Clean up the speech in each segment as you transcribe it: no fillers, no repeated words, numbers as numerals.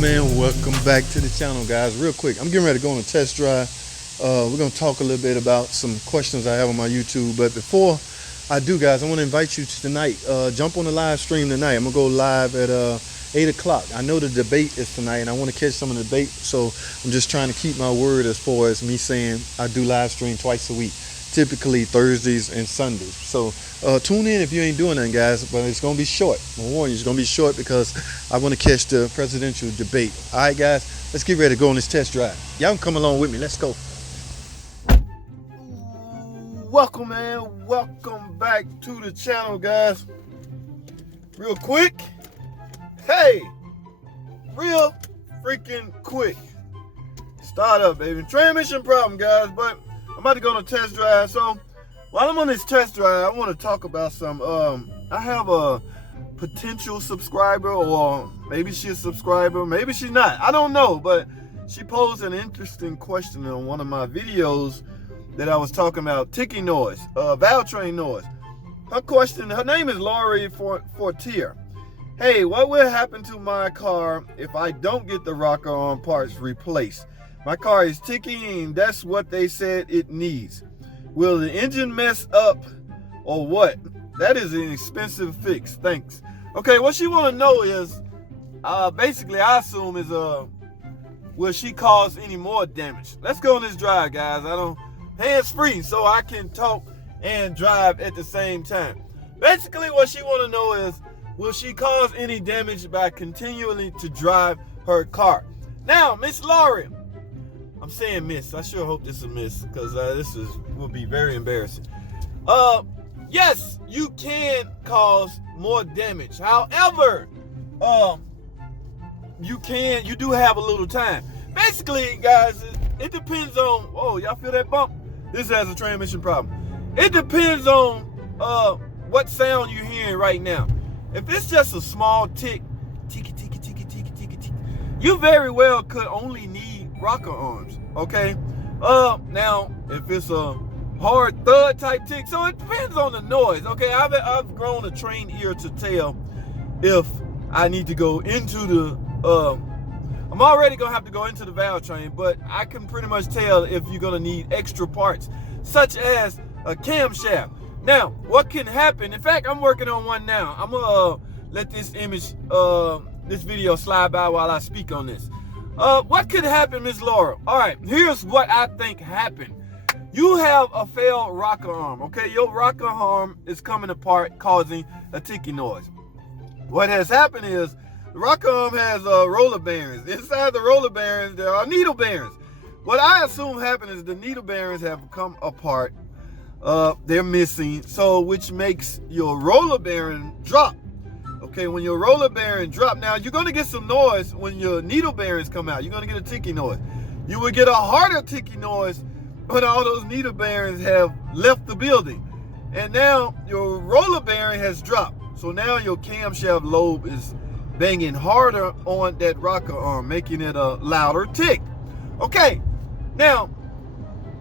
man, welcome back to the channel, guys. Real quick, I'm getting ready to go on a test drive. We're going to talk a little bit about some questions I have on my YouTube, but before I do, guys, I want to invite you to tonight. Jump on the live stream tonight. I'm going to go live at 8 o'clock. I know the debate is tonight, and I want to catch some of the debate, so I'm just trying to keep my word as far as me saying I do live stream twice a week, typically Thursdays and Sundays. So tune in if you ain't doing nothing, guys, but it's going to be short. I'm warning you, it's going to be short because I want to catch the presidential debate. All right, guys, let's get ready to go on this test drive. Y'all can come along with me. Let's go. Welcome, man. Welcome back to the channel, guys. Real quick. Hey, real freaking quick. Start up, baby. Transmission problem, guys, but I'm about to go on a test drive. So while I'm on this test drive, I want to talk about some. I have a potential subscriber, or maybe she's a subscriber, maybe she's not. I don't know, but she posed an interesting question on one of my videos that I was talking about ticking noise, valve train noise. Her question, her name is Lori Fortier. Hey, what will happen to my car if I don't get the rocker arm parts replaced? My car is ticking, that's what they said it needs. Will the engine mess up or what? That is an expensive fix, thanks. Okay, what she want to know is, basically I assume is, will she cause any more damage? Let's go on this drive, guys. Hands-free so I can talk and drive at the same time. Basically what she want to know is, will she cause any damage by continually to drive her car? Now, Miss Laurie, I'm saying miss. I sure hope this is a miss, because will be very embarrassing. Yes, you can cause more damage. However, you do have a little time. Basically, guys, it depends on, oh, y'all feel that bump? This has a transmission problem. It depends on what sound you're hearing right now. If it's just a small tick, ticky, ticky, ticky, ticky, ticky, ticky, you very well could only need rocker arms, okay? Now, if it's a hard thud type tick, so it depends on the noise, okay? I've grown a trained ear to tell if I need to go into the, I'm already gonna have to go into the valve train, but I can pretty much tell if you're gonna need extra parts, such as a camshaft. Now, what can happen? In fact, I'm working on one now. I'm gonna let this this video slide by while I speak on this. What could happen, Miss Laura? All right, here's what I think happened. You have a failed rocker arm, okay? Your rocker arm is coming apart, causing a ticky noise. What has happened is the rocker arm has roller bearings. Inside the roller bearings, there are needle bearings. What I assume happened is the needle bearings have come apart. They're missing, so which makes your roller bearing drop. Okay, when your roller bearing drop, now you're gonna get some noise when your needle bearings come out. You're gonna get a ticky noise. You will get a harder ticky noise when all those needle bearings have left the building. And now your roller bearing has dropped. So now your camshaft lobe is banging harder on that rocker arm, making it a louder tick. Okay, now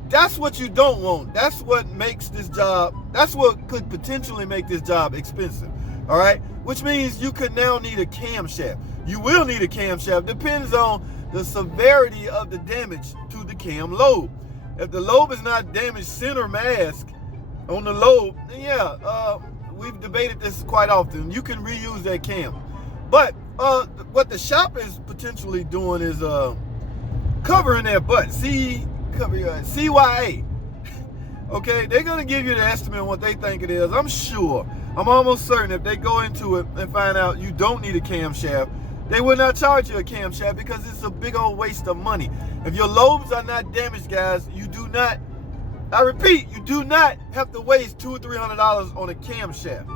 that's what you don't want. That's what makes this job, that's what could potentially make this job expensive. All right, which means you could now need a camshaft. You will need a camshaft. Depends on the severity of the damage to the cam lobe. If the lobe is not damaged center mass on the lobe, then yeah, we've debated this quite often. You can reuse that cam. But what the shop is potentially doing is covering their butt. Cover your CYA. Okay, they're gonna give you the estimate on what they think it is. I'm sure, I'm almost certain if they go into it and find out you don't need a camshaft, they will not charge you a camshaft because it's a big old waste of money. If your lobes are not damaged, guys, you do not, I repeat, you do not have to waste $200 or $300 on a camshaft.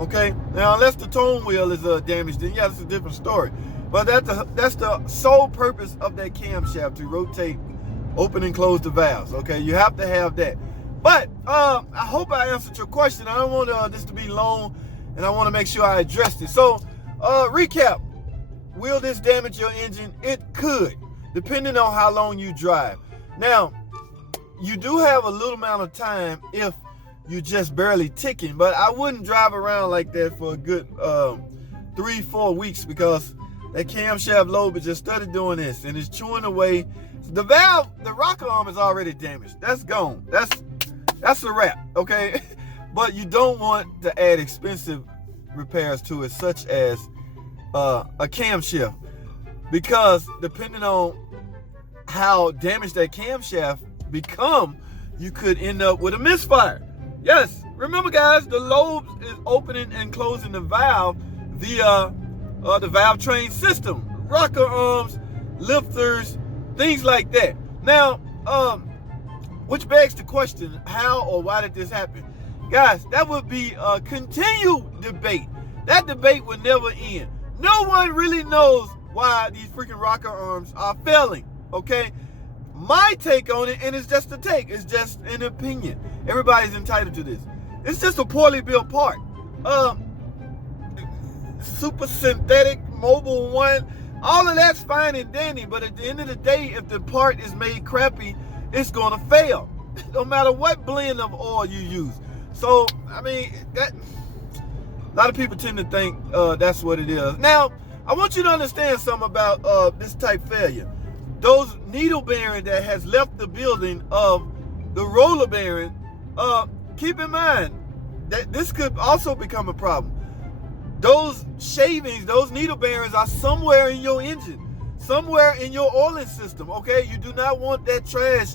Okay, now unless the tone wheel is damaged, then yeah, it's a different story. But that's the sole purpose of that camshaft, to rotate, open and close the valves. Okay, you have to have that. But I hope I answered your question. I don't want this to be long, and I want to make sure I addressed it. So recap, will this damage your engine? It could, depending on how long you drive. Now, you do have a little amount of time if you're just barely ticking, but I wouldn't drive around like that for a good 3-4 weeks, because that camshaft lobe just started doing this, and it's chewing away. The valve, the rocker arm is already damaged. That's gone. That's a wrap, okay? But you don't want to add expensive repairs to it, such as a camshaft, because depending on how damaged that camshaft become, you could end up with a misfire. Yes, remember guys, the lobe is opening and closing the valve via the valve train system, rocker arms, lifters, things like that. Now, which begs the question, how or why did this happen? Guys, that would be a continued debate. That debate would never end. No one really knows why these freaking rocker arms are failing, okay? My take on it, and it's just a take, it's just an opinion. Everybody's entitled to this. It's just a poorly built part. Super synthetic, mobile one, all of that's fine and dandy, but at the end of the day, if the part is made crappy, it's gonna fail, no matter what blend of oil you use. So, I mean, that a lot of people tend to think that's what it is. Now, I want you to understand something about this type failure. Those needle bearing that has left the building of the roller bearing, keep in mind that this could also become a problem. Those shavings, those needle bearings are somewhere in your engine, somewhere in your oiling system, okay? You do not want that trash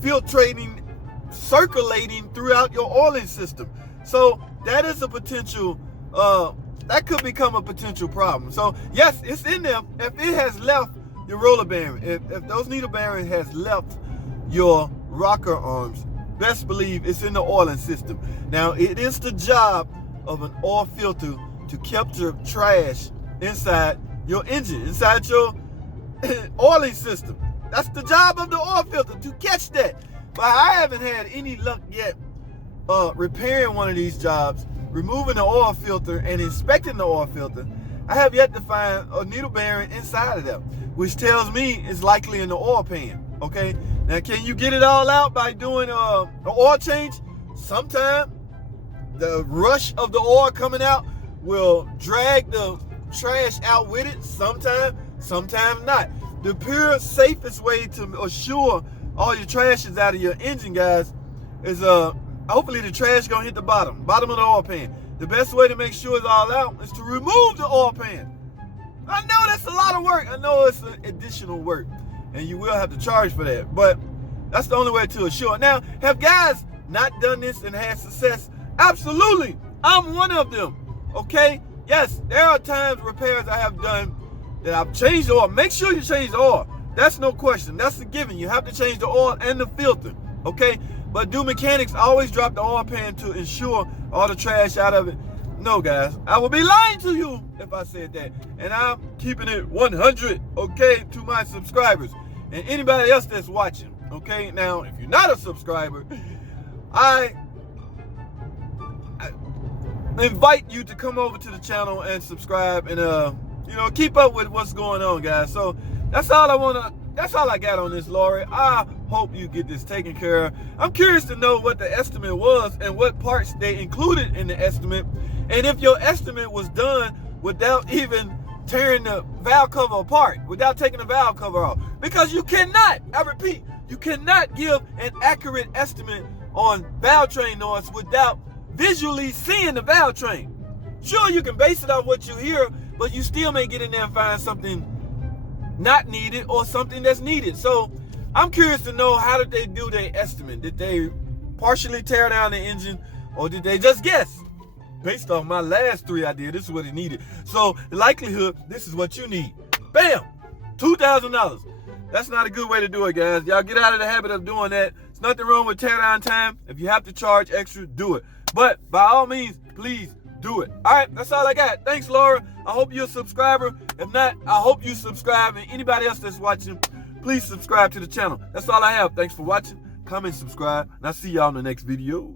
filtrating, circulating throughout your oiling system. So that is a potential, that could become a potential problem. So yes, it's in there. If it has left your roller bearing, if those needle bearing has left your rocker arms, best believe it's in the oiling system. Now, it is the job of an oil filter to capture trash inside your engine, inside your oiling system. That's the job of the oil filter, to catch that. But I haven't had any luck yet repairing one of these jobs, removing the oil filter and inspecting the oil filter. I have yet to find a needle bearing inside of them, which tells me it's likely in the oil pan, okay? Now, can you get it all out by doing an oil change? Sometimes the rush of the oil coming out will drag the trash out with it. Sometimes not. The pure safest way to assure all your trash is out of your engine, guys, is hopefully the trash gonna hit the bottom of the oil pan. The best way to make sure it's all out is to remove the oil pan. I know that's a lot of work. I know it's additional work, and you will have to charge for that, but that's the only way to assure. Now, have guys not done this and had success? Absolutely. I'm one of them, okay? Yes, there are times repairs I have done that I've changed the oil. Make sure you change the oil. That's no question. That's a given. You have to change the oil and the filter, okay? But do mechanics always drop the oil pan to ensure all the trash out of it? No, guys. I would be lying to you if I said that. And I'm keeping it 100, okay, to my subscribers and anybody else that's watching, okay? Now, if you're not a subscriber, I invite you to come over to the channel and subscribe and, keep up with what's going on, guys. So that's all I got on this, Lori. I hope you get this taken care of. I'm curious to know what the estimate was and what parts they included in the estimate. And if your estimate was done without even tearing the valve cover apart, without taking the valve cover off. Because you cannot, I repeat, you cannot give an accurate estimate on valve train noise without visually seeing the valve train. Sure, you can base it off what you hear, but you still may get in there and find something not needed or something that's needed. So I'm curious to know, how did they do their estimate? Did they partially tear down the engine, or did they just guess? Based on my last 3 I did, this is what it needed. So the likelihood, this is what you need. Bam! $2,000. That's not a good way to do it, guys. Y'all get out of the habit of doing that. There's nothing wrong with tear down time. If you have to charge extra, do it. But by all means, please do it. All right, that's all I got. Thanks, Laura. I hope you're a subscriber. If not, I hope you subscribe. And anybody else that's watching, please subscribe to the channel. That's all I have. Thanks for watching. Comment, subscribe, and I'll see y'all in the next video.